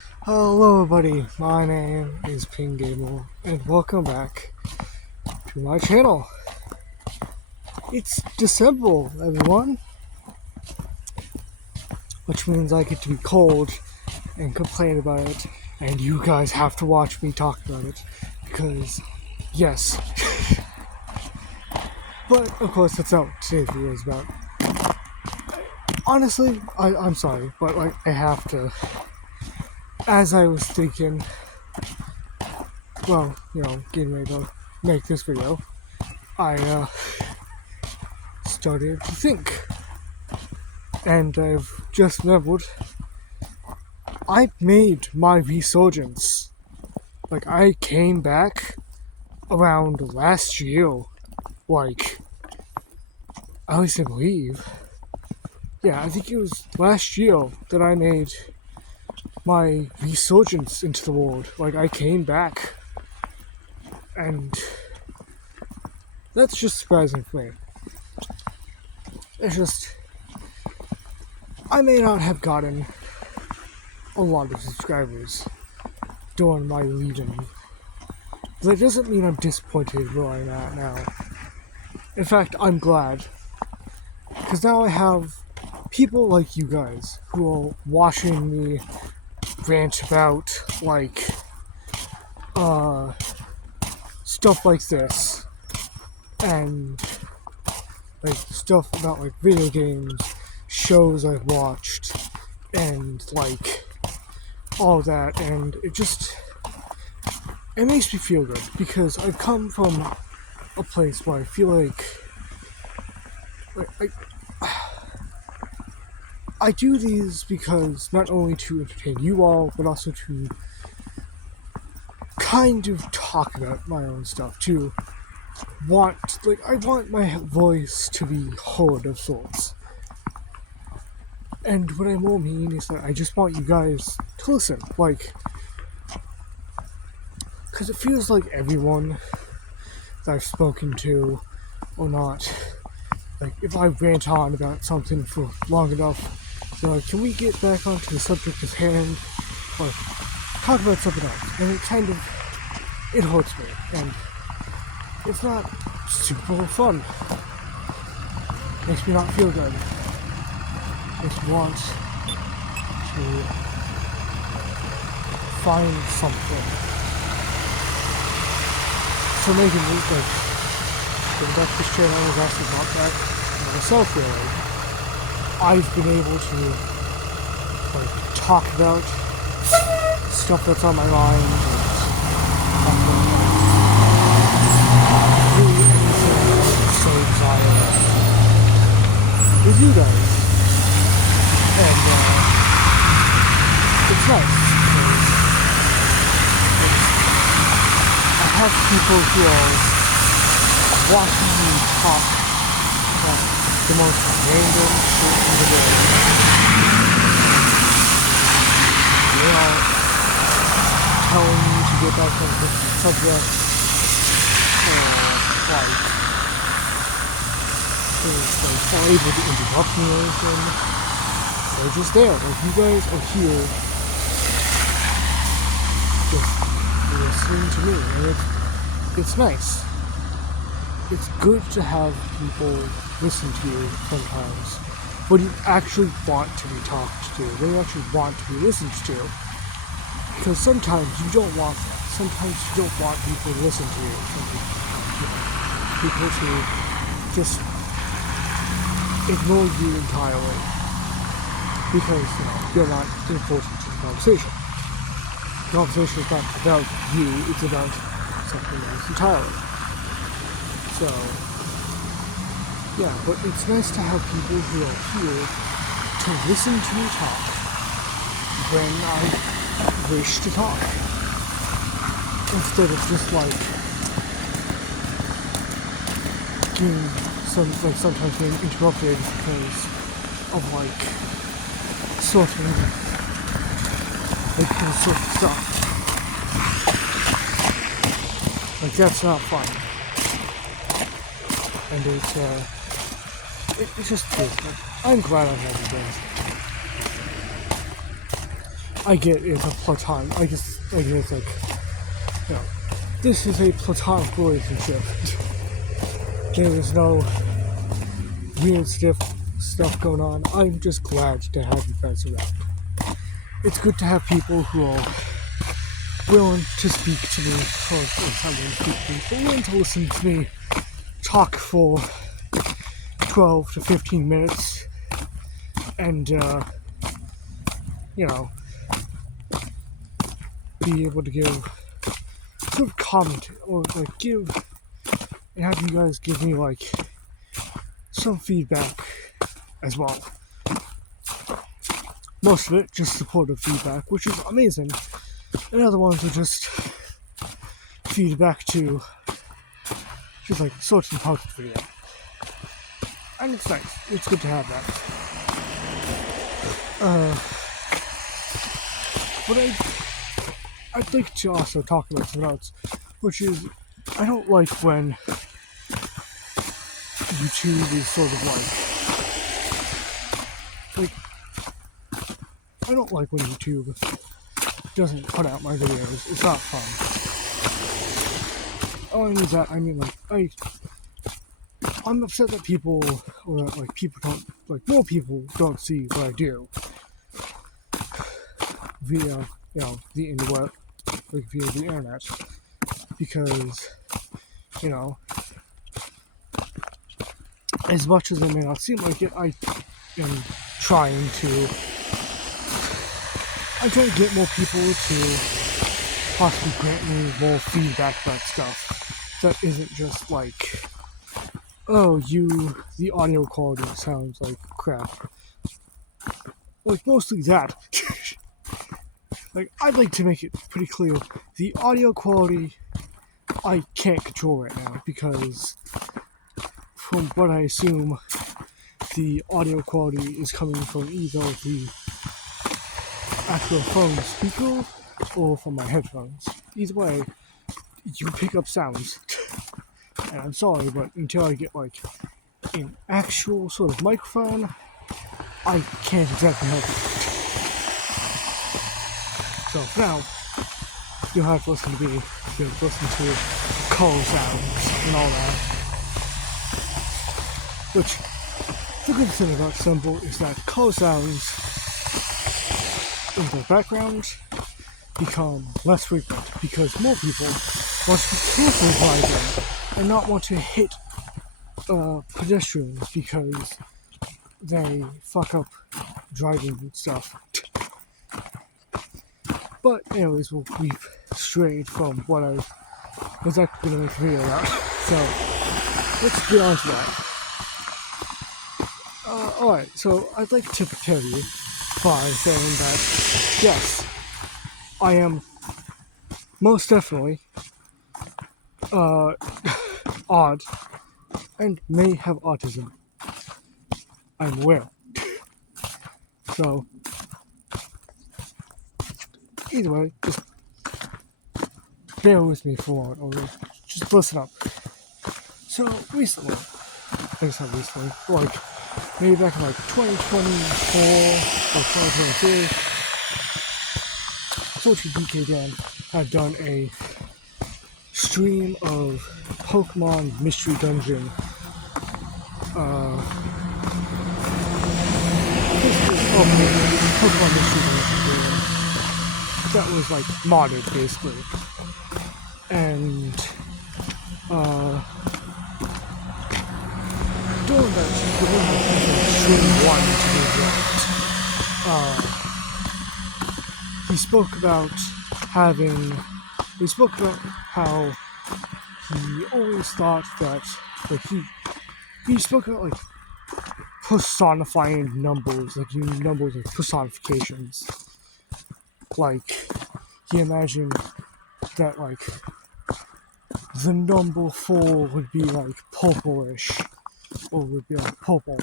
Hello everybody, my name is Ping Gable, and welcome back to my channel. It's December, everyone, which means I get to be cold and complain about it, and you guys have to watch me talk about it, because, yes. But, of course, that's not what today's video is about. Honestly, I'm sorry, but, I have to. As I was thinking, getting ready to make this video, I started to think. And I've just remembered, I made my resurgence. I came back around last year. At least I believe. Yeah, I think it was last year that I made my resurgence into the world. I came back. And that's just surprising for me. It's just, I may not have gotten a lot of subscribers during my lead-in, but that doesn't mean I'm disappointed where I'm at now. In fact, I'm glad, because now I have people like you guys who are watching me rant about, stuff like this, and, stuff about, video games, shows I've watched, and, all that, and it makes me feel good, because I've come from a place where I feel I do these because not only to entertain you all, but also to kind of talk about my own stuff, I want my voice to be heard of sorts. And what I more mean is that I just want you guys to listen, because it feels like everyone that I've spoken to, or not, if I rant on about something for long enough, they're like, can we get back onto the subject at hand, or talk about something else? And it hurts me, and it's not super fun. Makes me not feel good. Makes me want to find something. So maybe getting back to this channel is actually not that myself really. I've been able to talk about stuff that's on my mind, and talk about really anything that's so desire with you guys. And it's nice because I have people who are watching me talk about the most random shit in the world. They are telling me to get back on the subject, they're not able to interrupt me or anything. They're just there. You guys are here just listening to me, and it's nice. It's good to have people listen to you sometimes, when you actually want to be talked to, when you actually want to be listened to. Because sometimes you don't want that. Sometimes you don't want people to listen to you. People to just ignore you entirely. Because, you're not important to the conversation. The conversation is not about you, it's about something else entirely. So, yeah, but it's nice to have people who are here to listen to me talk when I wish to talk. Instead of just sometimes being interrupted because of certain stuff. That's not fun. And it's just good. I'm glad I have you guys. I get it's a platonic. I guess it's like, you know, this is a platonic relationship. There is no weird stuff going on. I'm just glad to have you guys around. It's good to have people who are willing to speak to me, or not willing to speak to me, but willing to listen to me talk for 12 to 15 minutes and, you know, be able to give sort of comment or like give and have you guys give me like some feedback as well. Most of it just supportive feedback, which is amazing, and other ones are just feedback to just like sorts and parts of the video. And it's nice. It's good to have that. But I'd like to also talk about something else, which is I don't like when YouTube is sort of like I don't like when YouTube doesn't put out my videos. It's not fun. Oh, I mean that. I mean, like, I'm upset that people, or that, like, people don't, like, more people don't see what I do via, you know, the internet, like, via the internet, because, you know, as much as it may not seem like it, I'm trying to get more people to possibly grant me more feedback about stuff that isn't just like, oh, the audio quality sounds like crap. Like, mostly that. Like, I'd like to make it pretty clear, the audio quality I can't control right now, because from what I assume, the audio quality is coming from either the actual phone speaker or from my headphones. Either way, you pick up sounds. And I'm sorry, but until I get like an actual sort of microphone, I can't exactly help it. So for now, you'll have to listen to me. You'll have to listen to call sounds and all that. Which, the good thing about Symbol is that call sounds in the background become less frequent because more people want to be careful driving and not want to hit pedestrians because they fuck up driving and stuff. But anyways, we've strayed from what I was actually going to make a video about. So let's get on to that. Alright, so I'd like to tell you by saying that yes, I am most definitely odd and may have autism. I'm aware. So either way, just bear with me for a while, or just listen up. So recently, I guess not recently, like maybe back in like 2024 or 2023, Social DK Dan had done a stream of Pokemon Mystery Dungeon. Pokemon Mystery Dungeon game that was like modded basically, and during that stream 1 to be exact, he spoke about how he always thought that, like, he spoke about, like, personifying numbers, like, using numbers like personifications. Like, he imagined that, like, the number 4 would be, like, purplish, or would be, like, purple,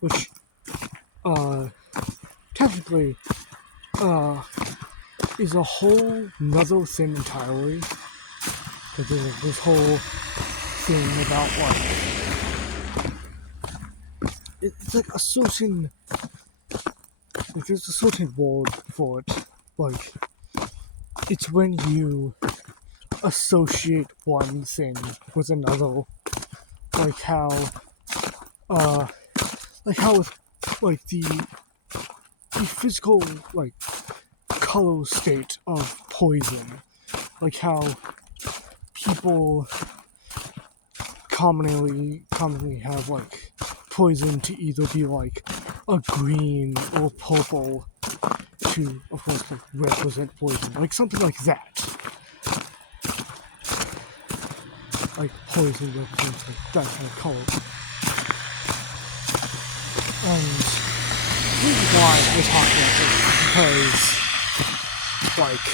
which, technically, is a whole nother thing entirely. But there's this whole thing about like it's like a certain, like there's a certain word for it like, it's when you associate one thing with another, like how, with, like, the physical, like, color state of poison, like how people commonly have, like, poison to either be, like, a green or purple to, of course, like, represent poison, like, something like that. Like, poison represents, like, that kind of color. And the reason why I talk about this is because, like,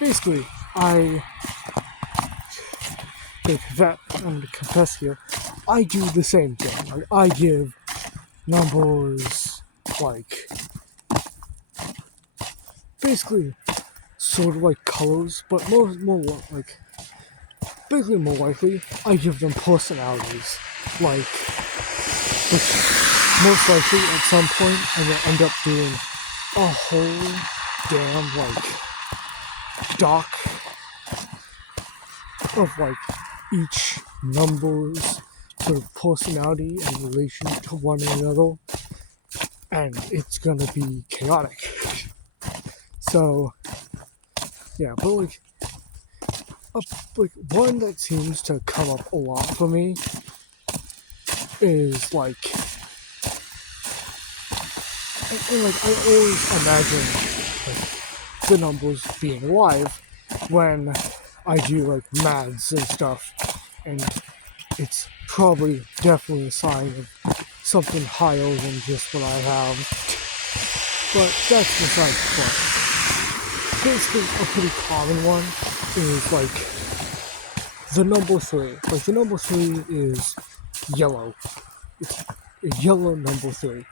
basically, I'm to confess here, I do the same thing. Like, I give numbers, like, basically, sort of like colors, but more like, basically more likely, I give them personalities, like, which most likely at some point I'm gonna end up doing a whole damn, like, doc of, like, each number's sort of personality and relation to one another, and it's gonna be chaotic. So, yeah, but, like, one that seems to come up a lot for me is, like, and like, I always imagine, like, the numbers being alive when I do, like, maths and stuff, and it's probably definitely a sign of something higher than just what I have, but that's beside the point. Basically, a pretty common one is, like, the number 3. Like, the number 3 is yellow. It's a yellow number 3.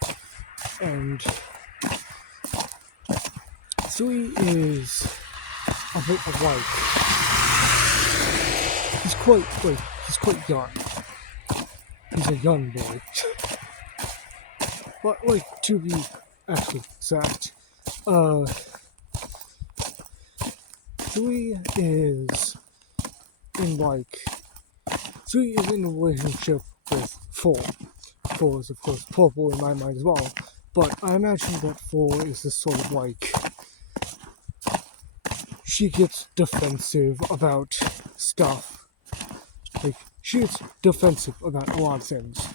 And 3 is a bit of, like, he's quite young. He's a young boy. But, like, to be actually exact, 3 is in, like, 3 is in a relationship with 4. 4 is, of course, purple in my mind as well, but I imagine that 4 is this sort of, like, she gets defensive about stuff. Like, she gets defensive about a lot of things.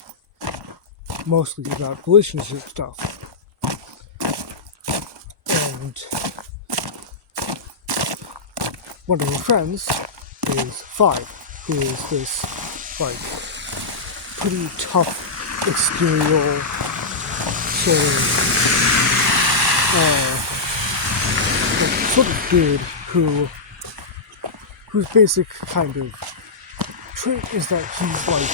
Mostly about relationship stuff. And one of her friends is 5, who is this, like, pretty tough exterior sort of dude whose basic kind of trait is that he's, like,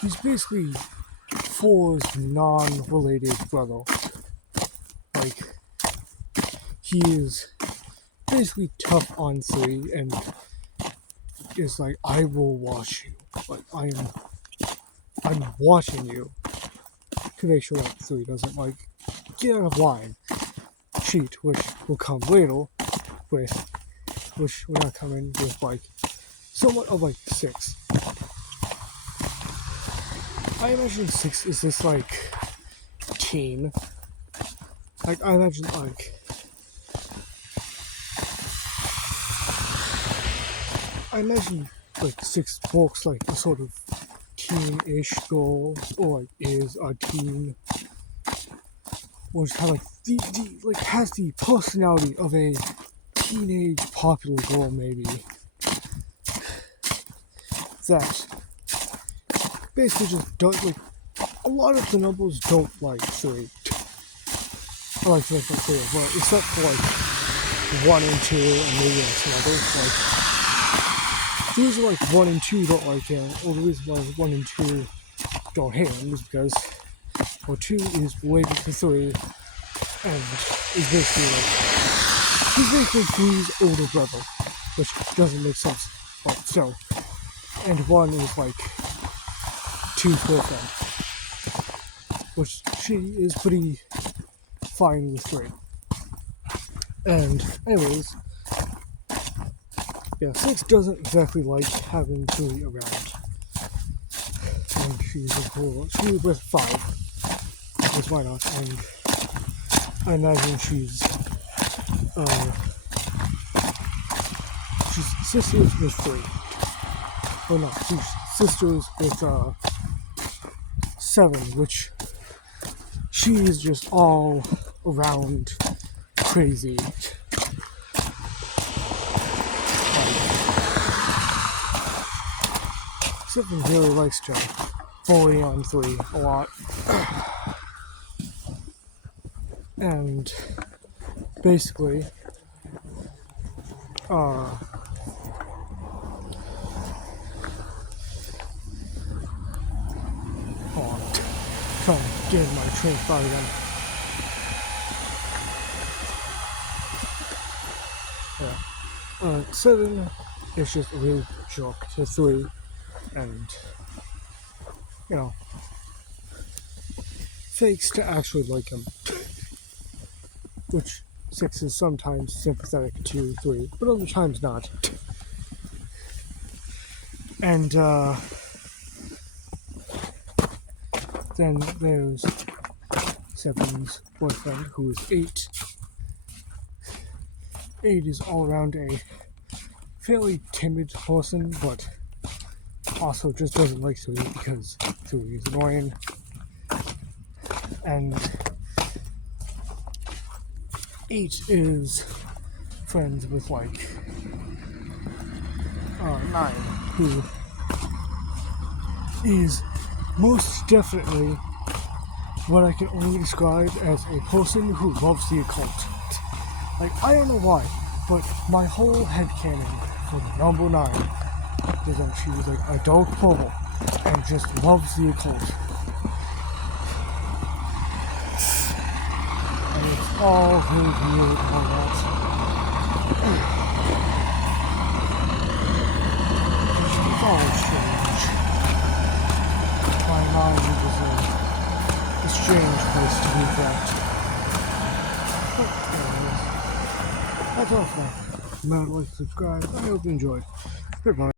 he's basically 4's non-related brother. Like, he is basically tough on 3 and is like, I will watch you. Like, I'm watching you to make sure that 3 doesn't, like, get out of line. Cheat, which will come later which will not come in with, like, somewhat of, like, 6. I imagine 6 is this, like, teen. Like, I imagine, like, 6 walks like a sort of teen-ish girl, or, like, is a teen, or just kind of, like, has the personality of a teenage popular girl, maybe. That basically just don't, like, a lot of the numbers don't like 3. I like 3 as well, except for, like, 1 and 2, and maybe like some others. Like, the reason, like, 1 and 2 don't like him, or the reason why 1 and 2 don't hate him is because, well, 2 is related to 3, and is basically, like, he's basically 3's older brother, which doesn't make sense, but so. And 1 is, like, choose boyfriend, which she is pretty fine with 3. And anyways, yeah, 6 doesn't exactly like having 3 around. And she's with 5. Because why not? And I imagine she's sisters with 3. Oh no, she's sisters with 7, which she is just all around crazy. Seven really likes to bully on 3 a lot. And basically, hold on, trying to get my train of thought again. Yeah. 7 is just a real joke to 3, and you know, fakes to actually like him, which 6 is sometimes sympathetic to 3, but other times not. And then there's 7's boyfriend, who is 8. 8 is all around a fairly timid person, but also just doesn't like 3 because 3 is annoying. And 8 is friends with 9, who is most definitely what I can only describe as a person who loves the occult. I don't know why, but my whole headcanon for number 9 is that she was a dark purple and just loves the occult. And it's all very weird and all that. It's all strange. My mind is a strange place to be that. But anyways, that's all for now. Remember to like, subscribe, I hope you enjoyed. Goodbye.